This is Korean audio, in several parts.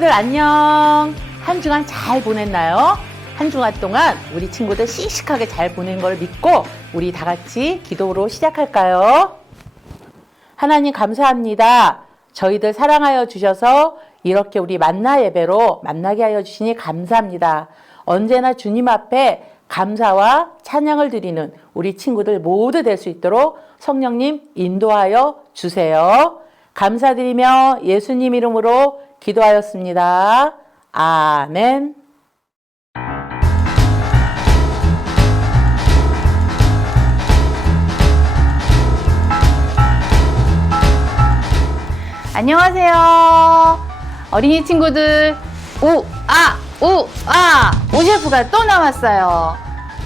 친구들 안녕. 한 주간 잘 보냈나요? 한 주간 동안 우리 친구들 씩씩하게 잘 보낸 걸 믿고 우리 다 같이 기도로 시작할까요? 하나님 감사합니다. 저희들 사랑하여 주셔서 이렇게 우리 만나 예배로 만나게 하여 주시니 감사합니다. 언제나 주님 앞에 감사와 찬양을 드리는 우리 친구들 모두 될 수 있도록 성령님 인도하여 주세요. 감사드리며 예수님 이름으로 기도하였습니다. 아멘. 안녕하세요. 어린이 친구들, 우, 아, 우, 아, 오셰프가 또 나왔어요.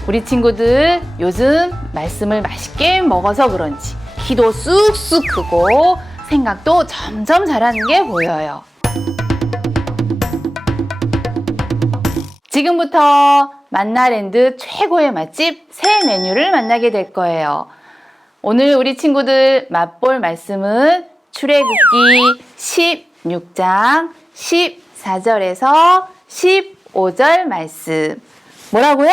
우리 친구들 요즘 말씀을 맛있게 먹어서 그런지 키도 쑥쑥 크고 생각도 점점 잘하는 게 보여요. 지금부터 만나랜드 최고의 맛집 새 메뉴를 만나게 될 거예요. 오늘 우리 친구들 맛볼 말씀은 출애굽기 16장 14절에서 15절 말씀. 뭐라고요?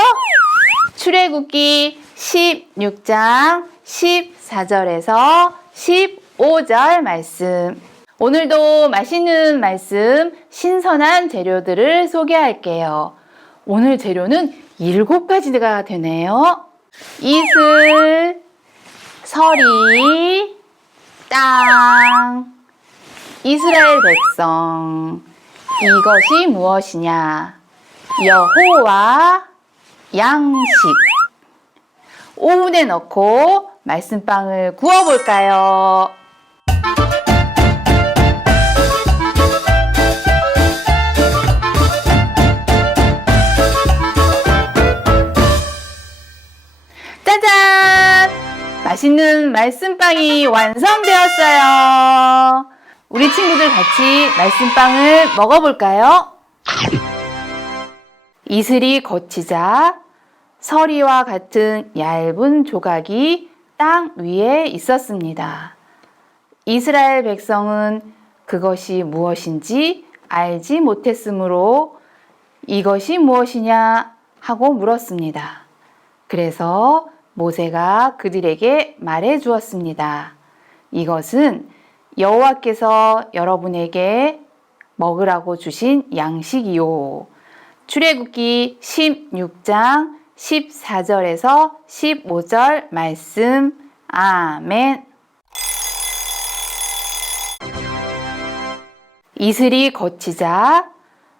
출애굽기 16장 14절에서 15절 말씀. 오늘도 맛있는 말씀, 신선한 재료들을 소개할게요. 오늘 재료는 일곱 가지가 되네요. 이슬, 서리, 땅, 이스라엘 백성. 이것이 무엇이냐? 여호와 양식. 오븐에 넣고 말씀빵을 구워볼까요? 맛있는 말씀빵이 완성되었어요. 우리 친구들 같이 말씀빵을 먹어볼까요? 이슬이 거치자 서리와 같은 얇은 조각이 땅 위에 있었습니다. 이스라엘 백성은 그것이 무엇인지 알지 못했으므로 이것이 무엇이냐 하고 물었습니다. 그래서 모세가 그들에게 말해 주었습니다. 이것은 여호와께서 여러분에게 먹으라고 주신 양식이요. 출애굽기 16장 14절에서 15절 말씀. 아멘. 이슬이 거치자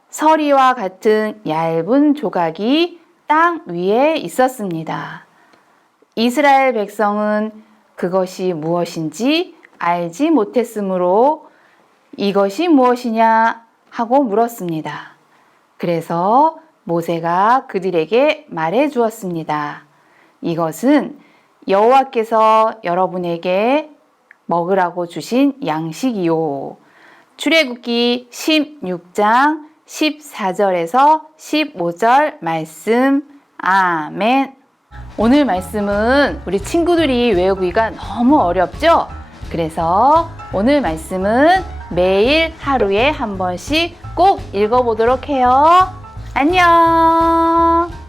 서리와 같은 얇은 조각이 땅 위에 있었습니다. 이스라엘 백성은 그것이 무엇인지 알지 못했으므로 이것이 무엇이냐 하고 물었습니다. 그래서 모세가 그들에게 말해 주었습니다. 이것은 여호와께서 여러분에게 먹으라고 주신 양식이요. 출애굽기 16장 14절에서 15절 말씀. 아멘. 오늘 말씀은 우리 친구들이 외우기가 너무 어렵죠? 그래서 오늘 말씀은 매일 하루에 한 번씩 꼭 읽어보도록 해요. 안녕!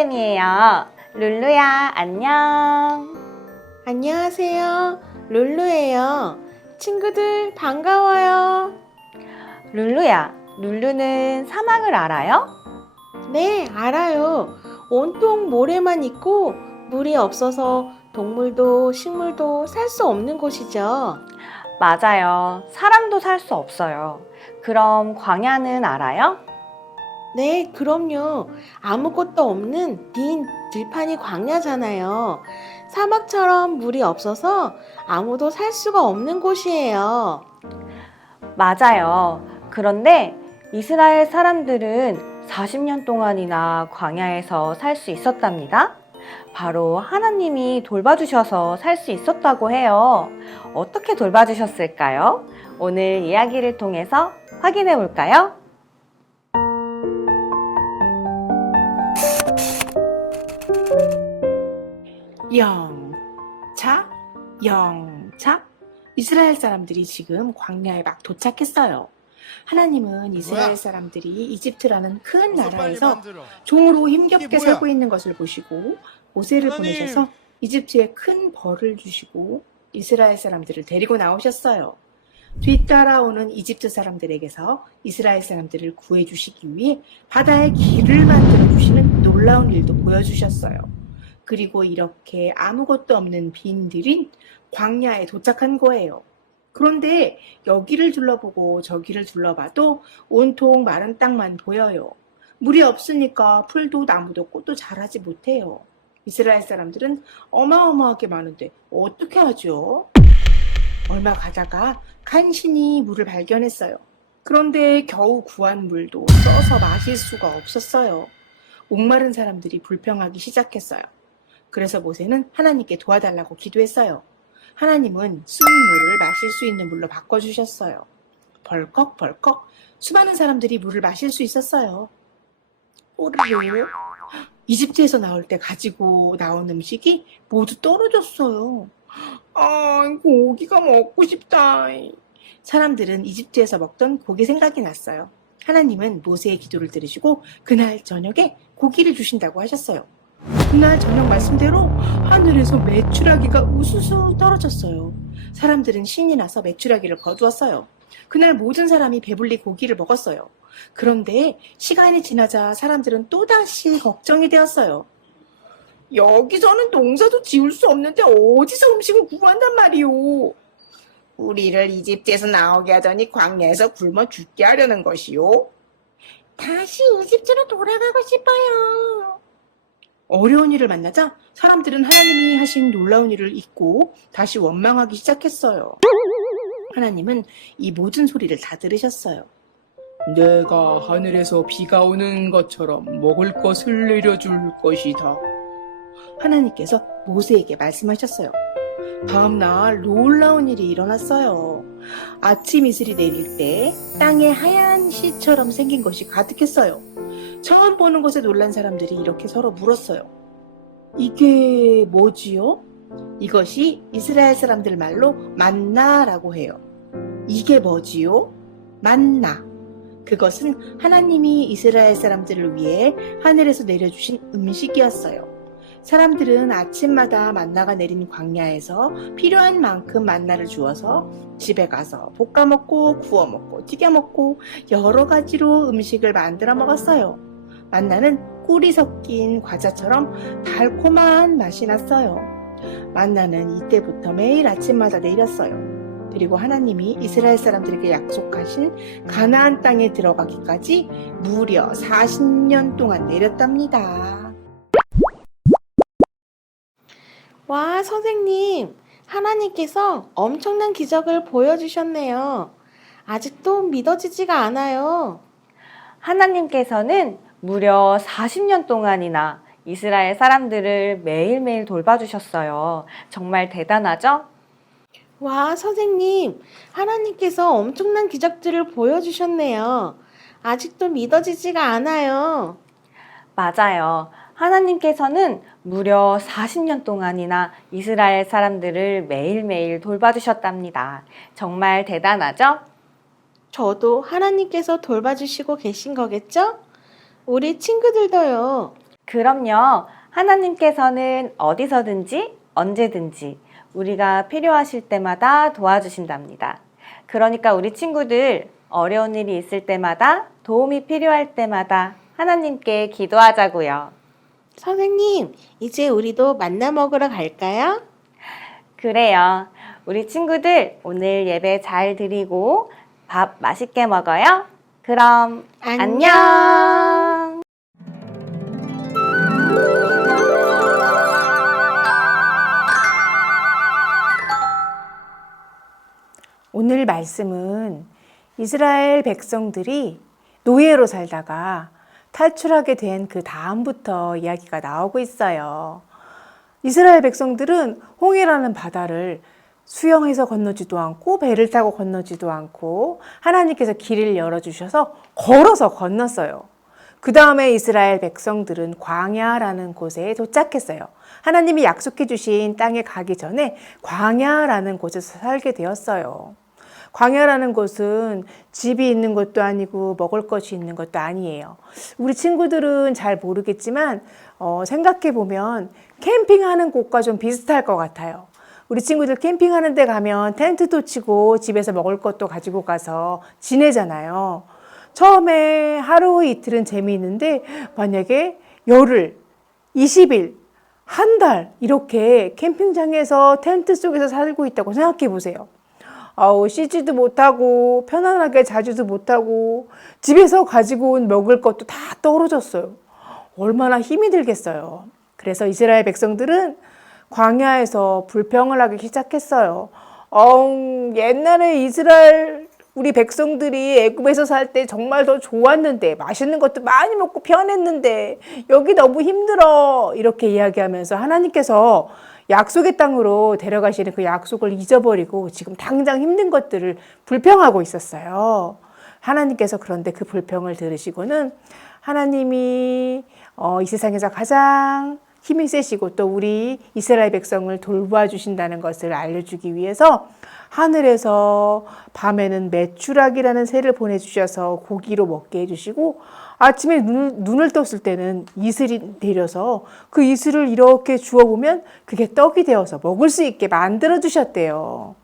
쌤이에요. 룰루야, 안녕. 안녕하세요. 룰루예요. 친구들 반가워요. 룰루야, 룰루는 사막을 알아요? 네, 알아요. 온통 모래만 있고 물이 없어서 동물도 식물도 살 수 없는 곳이죠. 맞아요. 사람도 살 수 없어요. 그럼 광야는 알아요? 네, 그럼요. 아무것도 없는 빈 들판이 광야잖아요. 사막처럼 물이 없어서 아무도 살 수가 없는 곳이에요. 맞아요. 그런데 이스라엘 사람들은 40년 동안이나 광야에서 살 수 있었답니다. 바로 하나님이 돌봐주셔서 살 수 있었다고 해요. 어떻게 돌봐주셨을까요? 오늘 이야기를 통해서 확인해 볼까요? 영차, 영차. 이스라엘 사람들이 지금 광야에 막 도착했어요. 하나님은 이스라엘 뭐야? 사람들이 이집트라는 큰 어서 나라에서 만들어. 종으로 이게 힘겹게 뭐야? 살고 있는 것을 보시고 모세를 하나님! 보내셔서 이집트에 큰 벌을 주시고 이스라엘 사람들을 데리고 나오셨어요. 뒤따라오는 이집트 사람들에게서 이스라엘 사람들을 구해 주시기 위해 바다에 길을 만들어 주시는 놀라운 일도 보여주셨어요. 그리고 이렇게 아무것도 없는 빈들인 광야에 도착한 거예요. 그런데 여기를 둘러보고 저기를 둘러봐도 온통 마른 땅만 보여요. 물이 없으니까 풀도 나무도 꽃도 자라지 못해요. 이스라엘 사람들은 어마어마하게 많은데 어떻게 하죠? 얼마 가다가 간신히 물을 발견했어요. 그런데 겨우 구한 물도 써서 마실 수가 없었어요. 목마른 사람들이 불평하기 시작했어요. 그래서 모세는 하나님께 도와달라고 기도했어요. 하나님은 수입물을 마실 수 있는 물로 바꿔주셨어요. 벌컥벌컥 수많은 사람들이 물을 마실 수 있었어요. 오르르 이집트에서 나올 때 가지고 나온 음식이 모두 떨어졌어요. 아, 고기가 먹고 싶다. 사람들은 이집트에서 먹던 고기 생각이 났어요. 하나님은 모세의 기도를 들으시고 그날 저녁에 고기를 주신다고 하셨어요. 그날 저녁 말씀대로 하늘에서 메추라기가 우수수 떨어졌어요. 사람들은 신이 나서 메추라기를 거두었어요. 그날 모든 사람이 배불리 고기를 먹었어요. 그런데 시간이 지나자 사람들은 또다시 걱정이 되었어요. 여기서는 농사도 지을 수 없는데 어디서 음식을 구한단 말이오? 우리를 이집트에서 나오게 하더니 광야에서 굶어 죽게 하려는 것이요? 다시 이집트로 돌아가고 싶어요. 어려운 일을 만나자 사람들은 하나님이 하신 놀라운 일을 잊고 다시 원망하기 시작했어요. 하나님은 이 모든 소리를 다 들으셨어요. 내가 하늘에서 비가 오는 것처럼 먹을 것을 내려줄 것이다. 하나님께서 모세에게 말씀하셨어요. 다음 날 놀라운 일이 일어났어요. 아침 이슬이 내릴 때 땅에 하얀 시처럼 생긴 것이 가득했어요. 처음 보는 것에 놀란 사람들이 이렇게 서로 물었어요. 이게 뭐지요? 이것이 이스라엘 사람들 말로 만나라고 해요. 이게 뭐지요? 만나. 그것은 하나님이 이스라엘 사람들을 위해 하늘에서 내려주신 음식이었어요. 사람들은 아침마다 만나가 내린 광야에서 필요한 만큼 만나를 주어서 집에 가서 볶아 먹고 구워 먹고 튀겨 먹고 여러 가지로 음식을 만들어 먹었어요. 만나는 꿀이 섞인 과자처럼 달콤한 맛이 났어요. 만나는 이때부터 매일 아침마다 내렸어요. 그리고 하나님이 이스라엘 사람들에게 약속하신 가나안 땅에 들어가기까지 무려 40년 동안 내렸답니다. 와, 선생님. 하나님께서 엄청난 기적을 보여주셨네요. 아직도 믿어지지가 않아요. 하나님께서는 무려 40년 동안이나 이스라엘 사람들을 매일매일 돌봐주셨어요. 정말 대단하죠? 와, 선생님. 하나님께서 엄청난 기적들을 보여주셨네요. 아직도 믿어지지가 않아요. 맞아요. 하나님께서는 무려 40년 동안이나 이스라엘 사람들을 매일매일 돌봐주셨답니다. 정말 대단하죠? 저도 하나님께서 돌봐주시고 계신 거겠죠? 우리 친구들도요. 그럼요. 하나님께서는 어디서든지 언제든지 우리가 필요하실 때마다 도와주신답니다. 그러니까 우리 친구들 어려운 일이 있을 때마다 도움이 필요할 때마다 하나님께 기도하자고요. 선생님, 이제 우리도 만나 먹으러 갈까요? 그래요. 우리 친구들 오늘 예배 잘 드리고 밥 맛있게 먹어요. 그럼 안녕. 안녕. 오늘 말씀은 이스라엘 백성들이 노예로 살다가 탈출하게 된 그 다음부터 이야기가 나오고 있어요. 이스라엘 백성들은 홍해라는 바다를 수영해서 건너지도 않고 배를 타고 건너지도 않고 하나님께서 길을 열어주셔서 걸어서 건넜어요. 그 다음에 이스라엘 백성들은 광야라는 곳에 도착했어요. 하나님이 약속해 주신 땅에 가기 전에 광야라는 곳에서 살게 되었어요. 광야라는 곳은 집이 있는 것도 아니고 먹을 것이 있는 것도 아니에요. 우리 친구들은 잘 모르겠지만 어, 생각해 보면 캠핑하는 곳과 좀 비슷할 것 같아요. 우리 친구들 캠핑하는 데 가면 텐트도 치고 집에서 먹을 것도 가지고 가서 지내잖아요. 처음에 하루 이틀은 재미있는데 만약에 열흘, 20일, 한 달 이렇게 캠핑장에서 텐트 속에서 살고 있다고 생각해 보세요. 아우 쉬지도 못하고 편안하게 자지도 못하고 집에서 가지고 온 먹을 것도 다 떨어졌어요. 얼마나 힘이 들겠어요. 그래서 이스라엘 백성들은 광야에서 불평을 하기 시작했어요. 어, 옛날에 이스라엘 우리 백성들이 애굽에서 살 때 정말 더 좋았는데 맛있는 것도 많이 먹고 편했는데 여기 너무 힘들어 이렇게 이야기하면서 하나님께서 약속의 땅으로 데려가시는 그 약속을 잊어버리고 지금 당장 힘든 것들을 불평하고 있었어요. 하나님께서 그런데 그 불평을 들으시고는 하나님이 어, 이 세상에서 가장 힘이 세시고 또 우리 이스라엘 백성을 돌봐주신다는 것을 알려주기 위해서 하늘에서 밤에는 메추락이라는 새를 보내주셔서 고기로 먹게 해주시고 아침에 눈을, 눈을 떴을 때는 이슬이 내려서 그 이슬을 이렇게 주워보면 그게 떡이 되어서 먹을 수 있게 만들어 주셨대요.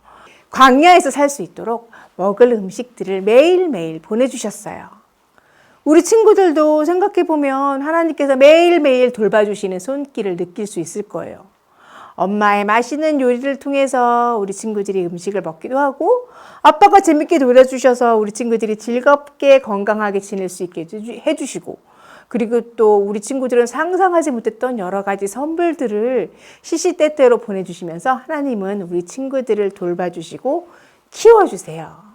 광야에서 살 수 있도록 먹을 음식들을 매일매일 보내주셨어요. 우리 친구들도 생각해 보면 하나님께서 매일매일 돌봐주시는 손길을 느낄 수 있을 거예요. 엄마의 맛있는 요리를 통해서 우리 친구들이 음식을 먹기도 하고 아빠가 재밌게 놀아주셔서 우리 친구들이 즐겁게 건강하게 지낼 수 있게 해주- 해주시고 그리고 또 우리 친구들은 상상하지 못했던 여러 가지 선물들을 시시때때로 보내주시면서 하나님은 우리 친구들을 돌봐주시고 키워주세요.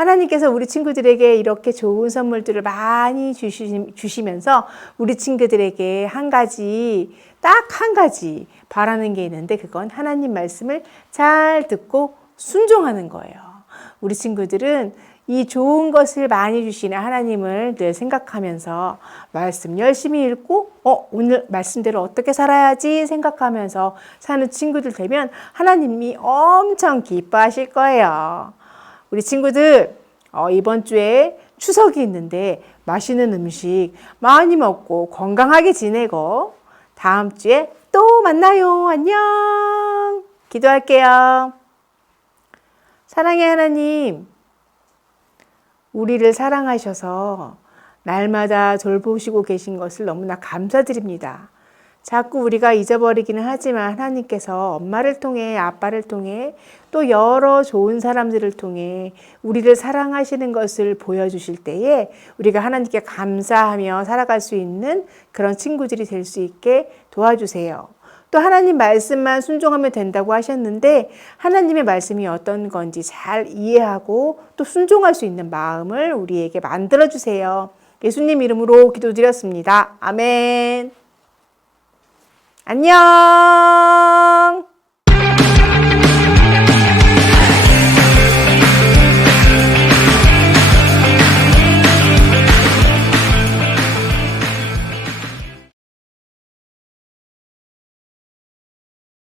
하나님께서 우리 친구들에게 이렇게 좋은 선물들을 많이 주시, 주시 면서 우리 친구들에게 한 가지, 딱 한 가지 바라는 게 있는데 그건 하나님 말씀을 잘 듣고 순종하는 거예요. 우리 친구들은 이 좋은 것을 많이 주시는 하나님을 늘 생각하면서 말씀 열심히 읽고, 어, 오늘 말씀대로 어떻게 살아야지 생각하면서 사는 친구들 되면 하나님이 엄청 기뻐하실 거예요. 우리 친구들 어, 이번 주에 추석이 있는데 맛있는 음식 많이 먹고 건강하게 지내고 다음 주에 또 만나요. 안녕. 기도할게요. 사랑의 하나님, 우리를 사랑하셔서 날마다 돌보시고 계신 것을 너무나 감사드립니다. 자꾸 우리가 잊어버리기는 하지만 하나님께서 엄마를 통해 아빠를 통해 또 여러 좋은 사람들을 통해 우리를 사랑하시는 것을 보여주실 때에 우리가 하나님께 감사하며 살아갈 수 있는 그런 친구들이 될 수 있게 도와주세요. 또 하나님 말씀만 순종하면 된다고 하셨는데 하나님의 말씀이 어떤 건지 잘 이해하고 또 순종할 수 있는 마음을 우리에게 만들어 주세요. 예수님 이름으로 기도드렸습니다. 아멘. 안녕!